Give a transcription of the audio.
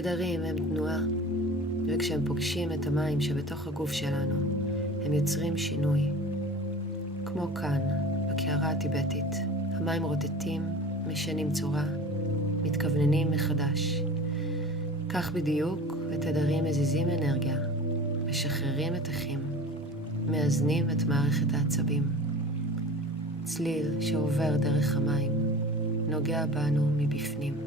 תדרים הם תנועה, וכשהם פוגשים את המים שבתוך הגוף שלנו, הם יוצרים שינוי. כמו כאן, בקערה הטיבטית, המים רוטטים, משנים צורה, מתכווננים מחדש. כך בדיוק, ותדרים מזיזים אנרגיה, משחררים מתחים, מאזנים את מערכת העצבים. צליל שעובר דרך המים, נוגע בנו מבפנים.